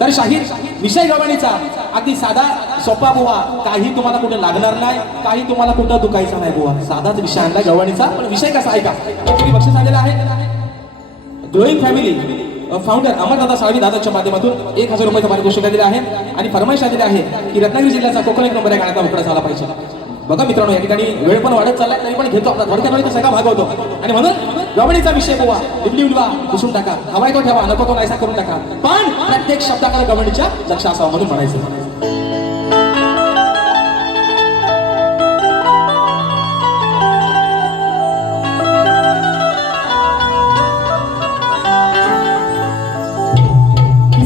तर शाहीर विषय गवळणीचा अगदी साधा सोपा बुवा काही तुम्हाला कुठे लागणार नाही काही तुम्हाला कुठं दुखायचं नाही बुवा साधाच विषय आणला गवळणीचा. पण विषय कसा ऐका बक्षीस आलेला आहे. ग्रोईंग फॅमिली फाउंडर अमरदादा साळवी दादाच्या माध्यमातून 1000 रुपयाचं पारितोषिक दिलेलं आहे. आणि फरमाईश आलेली आहे की रत्नागिरी जिल्ह्याचा कोकण 1 नंबर या गाण्याचा उकडा झाला पाहिजे. बघा मित्रांनो या ठिकाणी वेळ पण वाढत चाललाय तरी पण घेतो आपला थोडक्यात सगळा भाग होतो. आणि म्हणून गवळणीचा विषय बुवा उडली उडवा पुसून टाका हवाय तो ठेवा नको तो नाहीसा करून टाका पण प्रत्येक शब्दाकडे गवळणीच्या लक्ष असावं म्हणून म्हणायचं.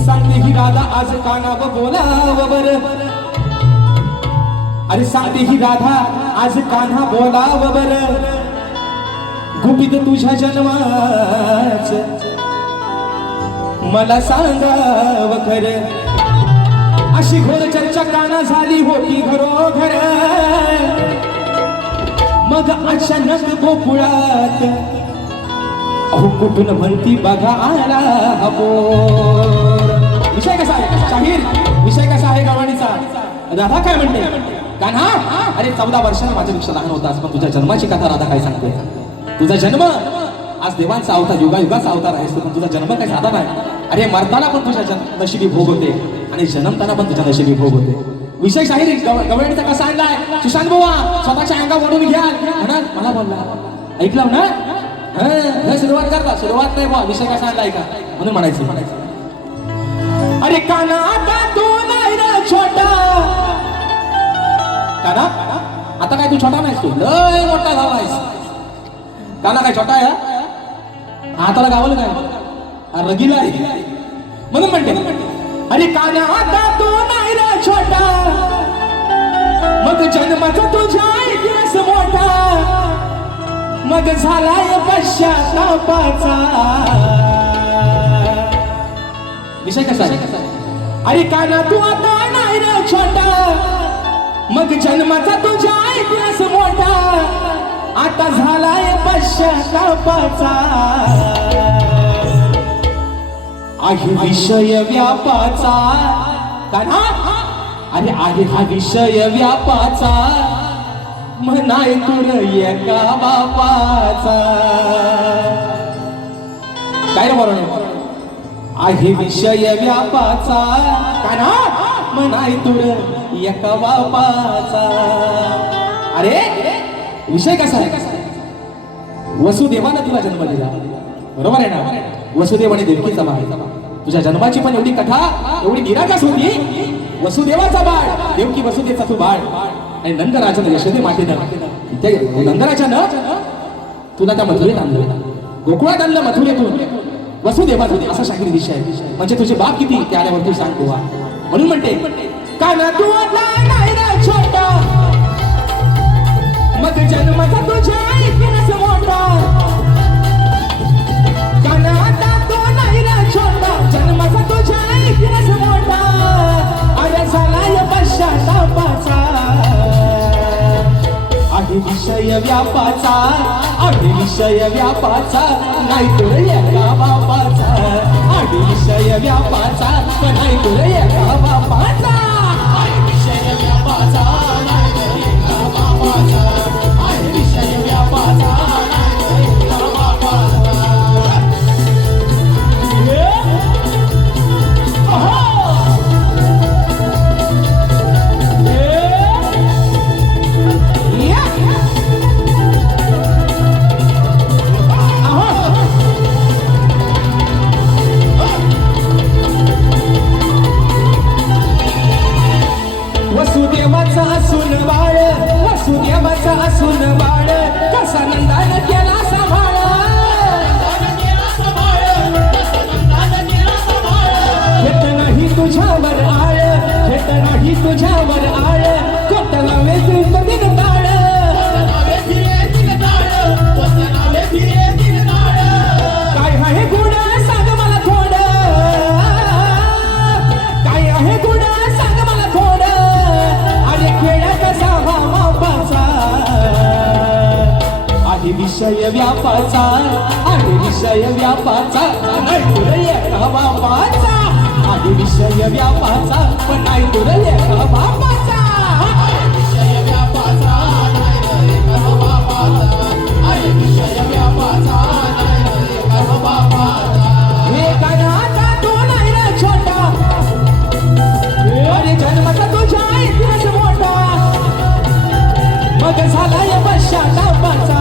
सांगते ही राधा आज कानावर बोलावं बर अरे सांगते ही राधा आज कान्हा बोलावं बर गुपित तुझ्या जन्माच मला सांगावं खरं अशी घोर चर्चा काना झाली होती घरोघर मग अचानक गोकुळात अहो कुठून म्हणती बघा आला बोर. विषय कसा आहे शाहीर विषय कसा आहे गवळणीचा. राधा काय म्हणते कान्हा अरे 14 वर्षांना माझ्यापेक्षा लहान होतास पण तुझ्या जन्माची कथा राधा काय सांगते. तुझा जन्म आज देवांचा अवतार युगायुगाचा अवतार आहेस पण तुझा जन्म काय साधा नाही. अरे मरताना पण तुझ्या नशिबी भोग होते आणि जन्मताना पण तुझ्या नशिबी भोग होते. विषय शाहीर गवळणीचा कसा आणलाय सुशांत बुवा स्वतःच्या अंगा ओढून घ्या म्हणा मला बोलला ऐकलं ना सुरुवात करता सुरुवात नाही बुवा विषय कसा आणलाय का म्हणून म्हणायचं. अरे काना आता तू नाही रे छोटा काना आता काय तू छोटा नाहीस तू लय मोठा झालायस. काना काय छोटा आहे हाताला गावलं काय रगीला आहे म्हणून म्हणते अरे काना आता तू नाही रे छोटा मग जन्माचा तुझ्या इतिहास मोठा मग झालाय पश्चातापाचा. विषय कसा आहे अरे काना तू आता नाही रे छोटा मग जन्माचा तुझ्या इतिहास मोठा आता झालाय पश्चातापाचा. आहे विषय व्यापाचा कान्हा अरे आहे हा विषय व्यापाचा म्हणाय तुर एका बापाचा. काय रे बरोबर आहे विषय व्यापाचा काना म्हणाय तुर एका बापाचा. अरे विषय कसा आहे? वसुदेवानं तुला जन्म दिला, बरोबर आहे ना? वसुदेवाने देवकीचा बाळ. तुझ्या जन्माची पण एवढी कथा एवढी निरागस होती. वसुदेवाचा बाळ देवकी वसुदेवचा तू बाळ. आणि नंदराजानं यशोदे मातेनं त्या नंदराजानं तुला त्या मथुरेत आणलं, गोकुळात आणलं मथुरेतून. वसुदेवाचा असा शाहीर विषय आहे. म्हणजे तुझे बाप किती ते आल्यावर तू सांग गोवा. म्हणून म्हणते काना तू नाही रे छोटा, मग जन्माचा तुझ्या ऐकण्यास मोठा. काना आता तो नाही रे छोटा, जन्माचा तुझ्या ऐकण्यास मोठा. अरे झालाय पश्चातापाचा, आहे विषय व्यापाचा, आहे विषय व्यापाचा, नाही तुर एका बापाचा. आहे विषय व्यापाचा, नाही तुर एका बापाचा. आहे विषय व्यापाचा नाही तर एका बापाचा. आहे विषय व्यापाचा नाही तर एका बापाचा. वसुदेवाचा असून बाळ, वसुदेवाचा असून बाळ, कसा नंदान केला सांभाळ. नंदानं केला सांभाळ, तसं नंदानं केला सांभाळ. घेत नाही तुझ्यावर आळ, घेत नाही तुझ्यावर आळ, कोटला वेचून दिन ताळ. वसं नावे फिरे तीन ताळ, वसं नावे फिरे तीन ताळ. काय आहे गुण सांग मला थोड, काय आहे गुण सांग मला थोड. अरे खेळ कसा हा मापाचा, आहे विषय व्यापाचा, आहे विषय व्यापाचा, नाही तुर एका बापाचा. आहे विषय व्यापाचा, पण नाही तुर एका बापाचा. आहे विषय व्यापाचा नाही तर एका बापाचा. आहे विषय व्यापाचा नाही तर एका बापाचा. हे कानाचा तो नाही रे छोटा, अरे जन्माचा तुझ्या इतिहास मोठा. मग झालाय पश्चातापाचा,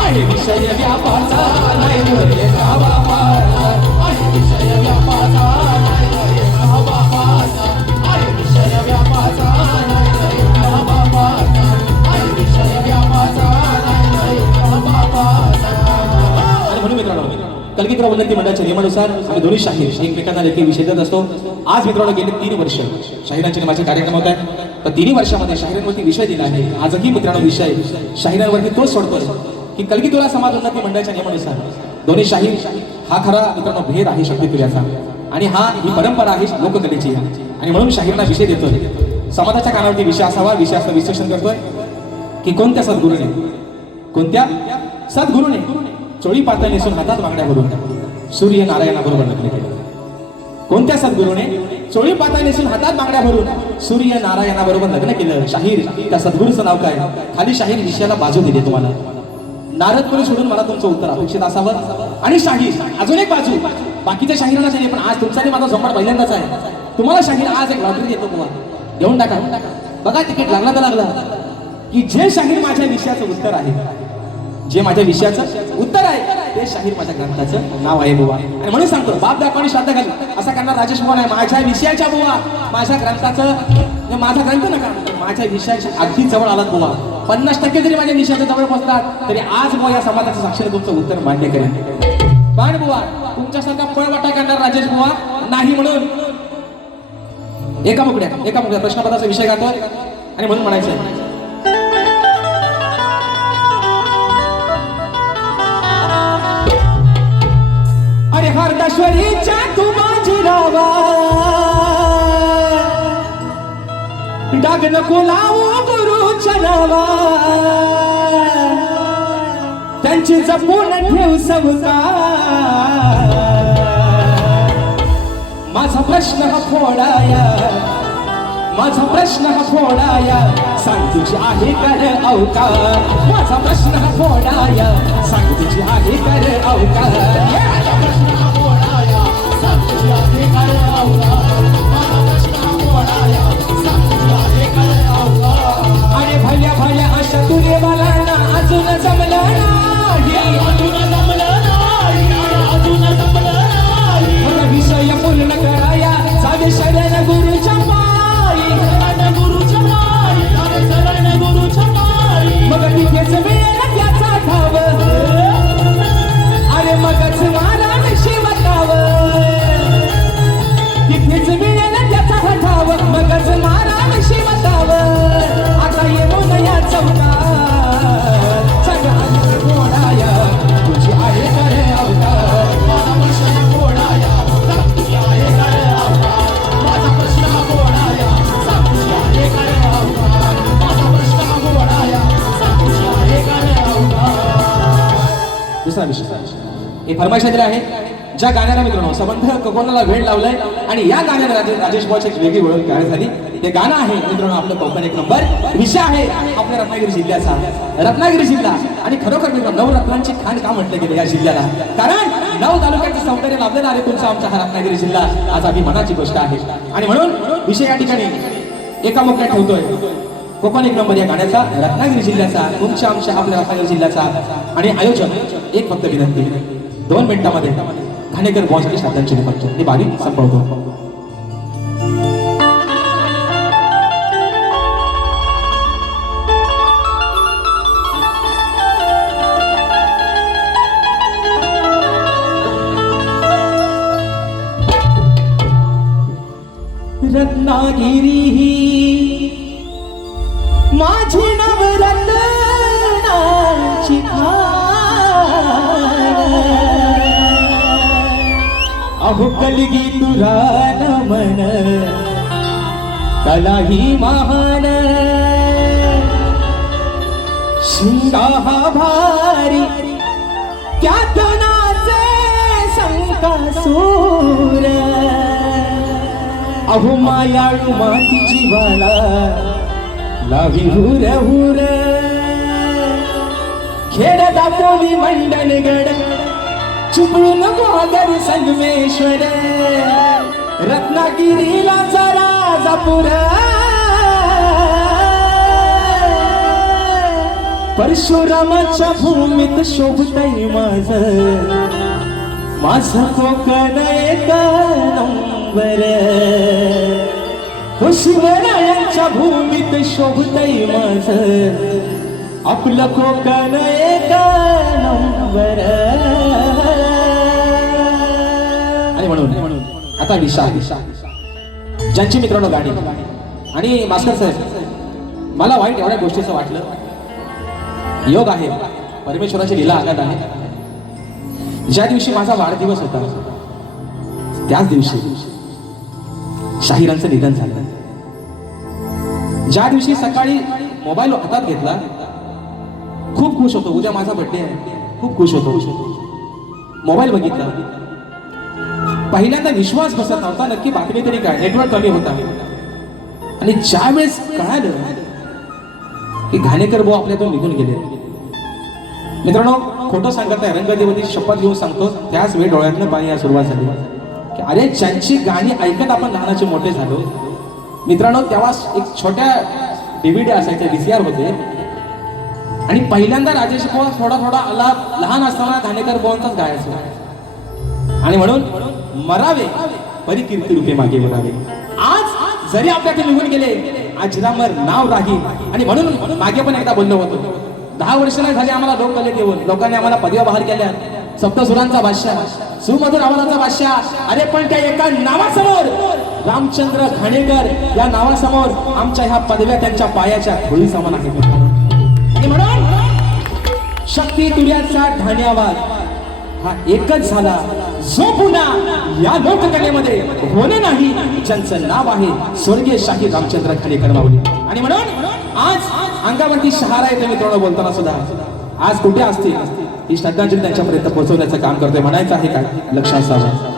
आहे विषय व्यापाचा, नाही तुर एका बापाचा. आहे विषय व्यापाचा नाही तर एका बापाचा. आहे विषय व्यापाचा नाही तर एका बापाचा. आहे विषय व्यापाचा नाही तर एका बापाचा. आणि म्हणून मित्रांनो कलगीराव उन्नती मंडळाच्या नियमानुसार आम्ही दोन्ही शाहीर एकमेकांना लेखी विषय देत असतो. आज मित्रांनो गेले 3 वर्ष शाहिरांचे माझे कार्यक्रम होत आहेत. तर 3 वर्षामध्ये शाहिरांवरती विषय दिला आहे. आजही मित्रांनो विषय शाहिरांवरती तोच सोडतोय की कलगीतुरा समाज उन्नती मंडळाच्या नियमानुसार दोन्ही शाहीर हा खरा मित्रांनो भेद आहे शक्तितुऱ्याचा. आणि ही परंपरा आहे लोककलेची. आणि म्हणून शाहिरांना विषय देतोय. समाजाच्या कानावरती विषय असावा, विषयाचं विश्लेषण करतोय की कोणत्या सद्गुरूने, कोणत्या सद्गुरूने चोळी पातळ नेसून हातात बांगड्या भरून सूर्य नारायणाबरोबर लग्न केलं. कोणत्या सद्गुरूने चोळी पातळ नेसून हातात बांगड्या भरून सूर्य नारायणाबरोबर लग्न केलं. शाहीर त्या सद्गुरूचं नाव काय? खाली शाहीर विषयाला बाजू दिली तुम्हाला. नारद मुनी सोडून मला तुमचं उत्तर अपेक्षित असावं. आणि शाहीर अजून एक बाजू बाकीच्या शाहिरांना नाही, पण आज तुमचा माझा झोंबाड पहिल्यांदाच आहे. तुम्हाला शाहीर आज एक लॉटरी देतो तुम्हाला, देऊन टाका. बघा तिकीट लागला तर लागला की जे शाहीर माझ्या विषयाचं उत्तर आहे, जे माझ्या विषयाचं उत्तर आहे ते शाहीर माझ्या ग्रंथाचं नाव आहे बुवा. आणि म्हणून सांगतो बाप दाखवानी श्राद्ध घाल असा करणार राजेश बुवा नाही. माझ्या विषयाच्या बुवा, माझ्या ग्रंथाचं, माझा ग्रंथ नका, माझ्या विषयाच्या अगदी जवळ आलात बुवा. 50% जरी माझ्या विषयाच्या जवळ पोहोचतात तरी आज बुवा या समाजाच्या साक्षीने तुमचं उत्तर मान्य करेन. पण बुवा तुमच्यासारखा पळवाटा करणार राजेश बुवा नाही. म्हणून एका मुकड्या प्रश्नपत्राचा विषय गातोय आणि म्हणून म्हणायचं अरे हरदाश्वरीच्या तू माझी रावा, डाग नको लावू गुरुच्या नावा, त्यांची जपून ठेव संस्कार. माझा प्रश्न हा फोडाया, माझा प्रश्न हा फोडाया सांग तुझी आहे कर अवकार माझा प्रश्न हा फोडाया सांग तुझी आहे कर अवकार माझा प्रश्न फोडाया सांग तुझी आहे काय अवतार माझा प्रश्न फोडाया सांग तुझी आहे काय अवतार अरे भल्या भल्या अशा तुरे मला ना अजून जमलं नाही अजून जमलं नाही अजून जमलं नाही मला विषय पूर्ण कराया जावे शरण गुरुच्या पायी शरण गुरुच्या पायी अरे शरण गुरुच्या पायी मग तिथेच मिळेल त्याचा ठाव अरे मगच मला शिवताव तिथेच मिळेल त्याचा ठाव मगच मला शिवताव आता येतो नया चौका सगळा घोडाया तुझी आहे करे अवतार माझा प्रश्न फोडाया सांग तुझी आहे काय अवतार माझा प्रश्न फोडाया सांग तुझी आहे काय अवतार माझा प्रश्न फोडाया सांग तुझी आहे काय अवतार दुसरा विषय हे फरमाईश आहे ज्या गाण्याला मित्रांनो संबंध कोकोनाला वेळ लावलाय आणि या गाण्याला राजेश भाऊची एक वेगळी ओळख तयार झाली ते गाणं आहे मित्रांनो आपलं कोकण एक नंबर विषय आहे आपल्या रत्नागिरी जिल्ह्याचा रत्नागिरी जिल्हा आणि खरोखर मित्रांनो नवरत्नांची खाण का म्हटलं गेलं या जिल्ह्याला कारण 9 तालुक्याचं सौंदर्य लाभलेला आहे तुमचा आमचा हा रत्नागिरी जिल्हा आज अभिमानाची गोष्ट आहे आणि म्हणून विषय या ठिकाणी एका मुख्यात ठेवतोय कोकण एक नंबर या गाण्याचा रत्नागिरी जिल्ह्याचा तुमच्या आमच्या आपल्या रत्नागिरी जिल्ह्याचा आणि आयोजक एक फक्त विनंती 2 मिनिटांमध्ये घाणेकर बॉसची श्रद्धांजली करतो ही बारी संपवतो रत्नागिरी ही माझी नवरत्नाची खाण अहो कलगी तुला नमन कला ही महान शिंगा हा भारी त्यात नाचे संकासूर अहो मायाळू माती जीवाला लावी हुर हुर खेळ दापोली मंडणगड चुकून गोगर संगमेश्वर रत्नागिरीला जरा जापूर परशुरामाच्या भूमीत शोभतय माझं कोकण एक नंबर हो शिवरायांच्या भूमीत शोभतय आपलं कोकण एक नंबर आणि म्हणून आता विशा ज्यांची मित्रांनो गाणी आणि मास्टर साहेब मला वाईट एवढ्या गोष्टीचं वाटलं योग आहे परमेश्वराची लीला आघात आहे ज्या दिवशी माझा वाढदिवस होता त्याच दिवशी शाहिरांचं निधन झालं ज्या दिवशी सकाळी मोबाईल हातात घेतला खूप खुश होतो उद्या माझा बर्थडे आहे खूप खुश होतो मोबाईल बघितला पहिल्यांदा विश्वास बसत नव्हता नक्की बातमी तरी काय नेटवर्क कमी होता आणि ज्या वेळेस कळालं की घाणेकर भाऊ आपल्यातून निघून गेले मित्रांनो खोटं सांगत नाही रंगदेवती शपथ घेऊन सांगतो त्याच वेळी डोळ्यातनं पाणी या सुरुवात झाली की अरे ज्यांची गाणी ऐकत आपण लहानाचे मोठे झालो मित्रांनो तेव्हा एक छोट्या DVD असायच्या VCR होते आणि पहिल्यांदा राजेश भाऊ थोडा आला लहान असताना घाणेकर भाऊंचाच गायचो आणि म्हणून मरावे परी कीर्ती रूपे मागे वळावे आज जरी आपल्याकडे निघून गेले अजरामर नाव राहील आणि म्हणून मागे पण एकदा बोललो होतो 10 वर्ष नाही झाले आम्हाला लोक कले देऊन लोकांनी आम्हाला पदव्या बाहेर केल्या सप्तसुरांचा बादशाह सुमधुर आवाजाचा बादशाह अरे पण त्या एका नावासमोर रामचंद्र घाणेकर या नावासमोर आमच्या ह्या पदव्या त्यांच्या पायाच्या धुळी समान आहेत आणि म्हणून शक्ती तुर्याचा ढाण्यावाद हा एकच झाला जो पुन्हा या लोककलेमध्ये होणे नाही ज्यांचं नाव आहे स्वर्गीय शाही रामचंद्र घाणेकर माऊली आणि म्हणून आज अंगावरती शहारा येते मित्रांनो बोलताना सुद्धा आज कुठे असतील ही श्रद्धांजली त्यांच्यापर्यंत पोहोचवण्याचं काम करतोय म्हणायचं आहे काय लक्षात असावं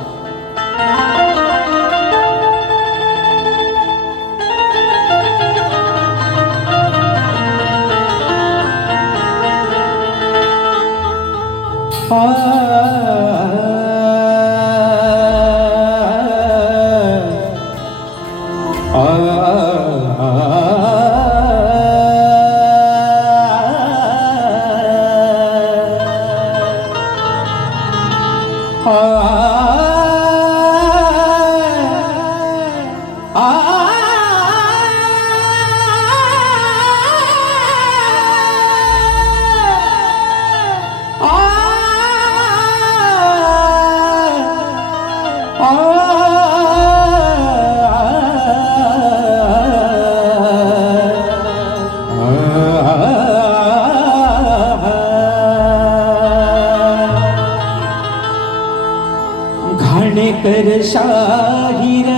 घाणेकर शाहीर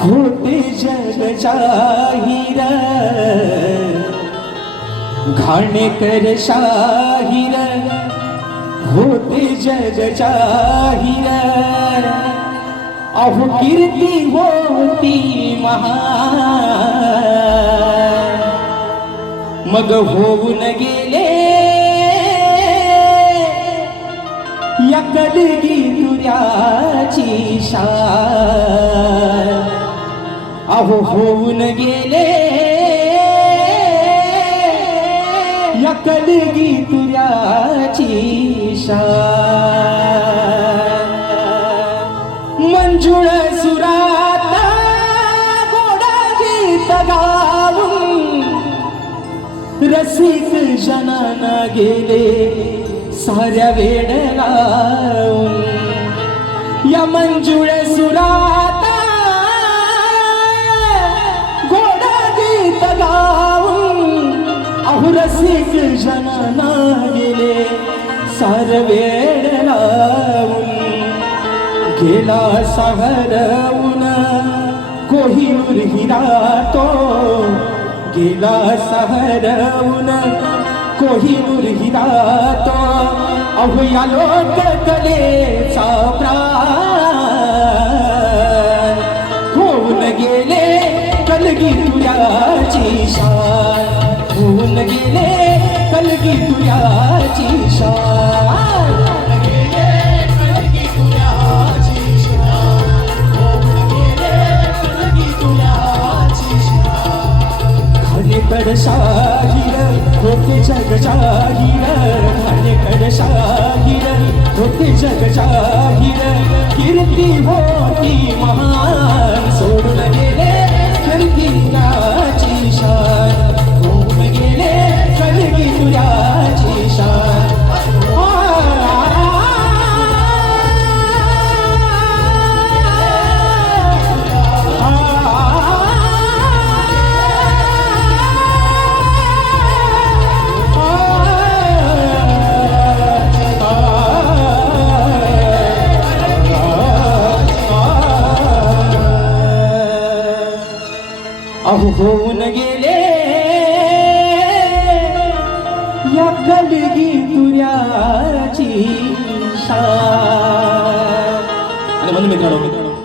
होते जग जाहीर घाणेकर शाहीर होते जग जाहीर अहो कीर्ती होती महान मग होऊन गेले या कलगी तुऱ्याची शान अहो होऊन गेले या कलगी तुऱ्याची शान मंजुळ सुरात गोडा गीत गाऊन रसिक जनाना गेले साऱ्या वेड लावून या मंजुळ सुरात गोडा गीत गाऊन अहो रसिक जनाना गेले सार वेड लावून गेला साहरवून कोहिनूर हिरा तो गेला साहरवून कोहिनूर हिरा तो अहो या लोक कलेचा प्राण होऊन गेले कलगी तुऱ्याची शान होऊन गेले कलगी तुऱ्याची शान घाणेकर शाहीर होते जग जाहीर घाणेकर शाहीर होते जग जाहीर कीर्ती होती महान सोडून गेले कीर्तीची शान होऊन गेले कलगी तुऱ्याची शान अहो होऊन गेले या कलगी तुऱ्याची शान आणि म्हणून मित्रांनो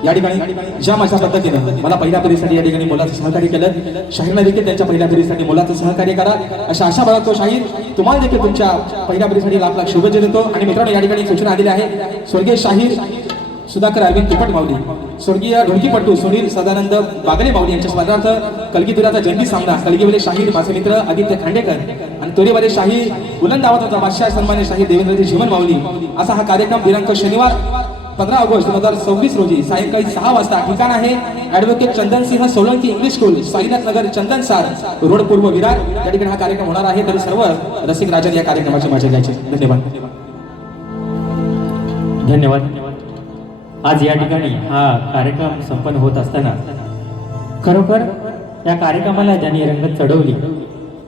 या ठिकाणी ज्या माझ्या पद्धतीनं मला पहिल्या फेरीसाठी या ठिकाणी मोलाचं सहकार्य केलं शाहीरला देखील त्यांच्या पहिल्या फेरीसाठी मोलाचं सहकार्य करा अशा आशा बाळगतो शाहीर तुम्हाला देखील तुमच्या पहिल्या फेरीसाठी लाख लाख शुभेच्छा देतो आणि मित्रांनो या ठिकाणी सूचना आलेली आहे स्वर्गीय शाहीर सुधाकर अरविंद तिपट माऊली स्वर्गीय ढोलकीपटू सुनील सदानंद बागले माऊली यांच्या स्मरणार्थ कलगीतुऱ्याचा जंगी सामना कलगीवाले शाहीर माझे मित्र आदित्य खांडेकर आणि तोरेवाले शाहीर बुलंद आवाजाचा बादशाह सन्मान्य शाहीर देवेंद्रजी जीवन माऊली असा हा कार्यक्रम दिनांक शनिवार 15 ऑगस्ट 2026 रोजी सायंकाळी 6 वाजता ठिकाण आहे advocate Chandan Singh Solanki English school Sainath Nagar चंदन सार रोड पूर्व विरार या ठिकाणी हा कार्यक्रम होणार आहे तरी सर्व रसिक राजन या कार्यक्रमाची मजा घ्यायची धन्यवाद धन्यवाद आज या ठिकाणी हा कार्यक्रम संपन्न होत असताना खरोखर या कार्यक्रमाला ज्यांनी रंगत चढवली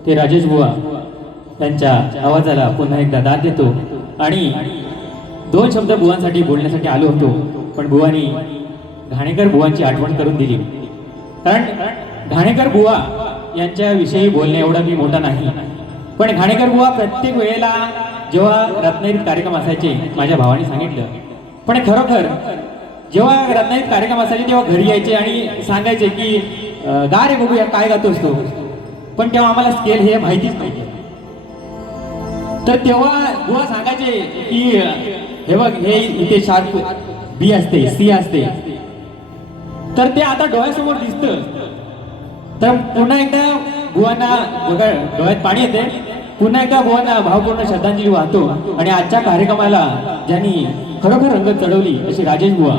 ते राजेश बुवा त्यांच्या आवाजाला पुन्हा एकदा दाद देतो आणि 2 शब्द बुवांसाठी बोलण्यासाठी आलो होतो पण बुवांनी घाणेकर बुवांची आठवण करून दिली कारण घाणेकर बुवा यांच्याविषयी बोलणे एवढा मी मोठा नाही पण घाणेकर बुवा प्रत्येक वेळेला जेव्हा रत्नागिरीत कार्यक्रम असायचे माझ्या भावाने सांगितलं पण खरोखर जेव्हा रत्नागिरीत कार्यक्रम असायचे तेव्हा घरी यायचे आणि सांगायचे की गा रे बघूया काय गातोस तो पण तेव्हा आम्हाला स्केल हे माहितीच नाही तर तेव्हा बुवा सांगायचे की हे बघ हे इथे शार्प बी असते सी असते तर ते आता डोळ्यासमोर दिसतं तर पुन्हा एकदा बुवांना बघा डोळ्यात पाणी येते पुन्हा एकदा बुवांना भावपूर्ण श्रद्धांजली वाहतो आणि आजच्या कार्यक्रमाला ज्यांनी खरोखर रंगत चढवली अशी राजेश बुवा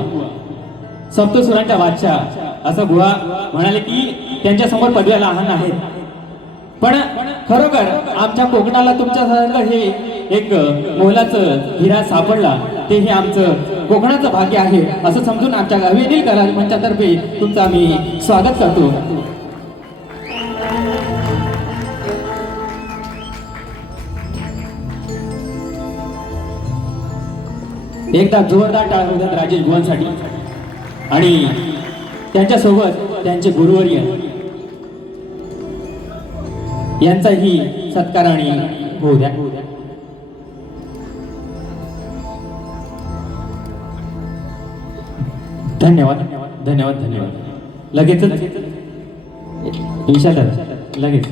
सप्तसुरांच्या बादशाह असं बुवा म्हणाले की त्यांच्या समोर पदव्या लहान आहेत पण खरोखर आमच्या कोकणाला तुमच्यासारखं हे एक मोलाचं हिरा सापडला ते हे आमचं कोकणाचं भाग्य आहे असं समजून आमच्या हवेलील कला मंचातर्फे तुमचं आम्ही स्वागत करतो एकदा जोरदार टाळ होतात राजेश बुवांसाठी आणि त्यांच्यासोबत त्यांचे गुरुवर्य यांचाही सत्कार आणि होऊ द्या. धन्यवाद धन्यवाद धन्यवाद. लगेचच विशाल लगेच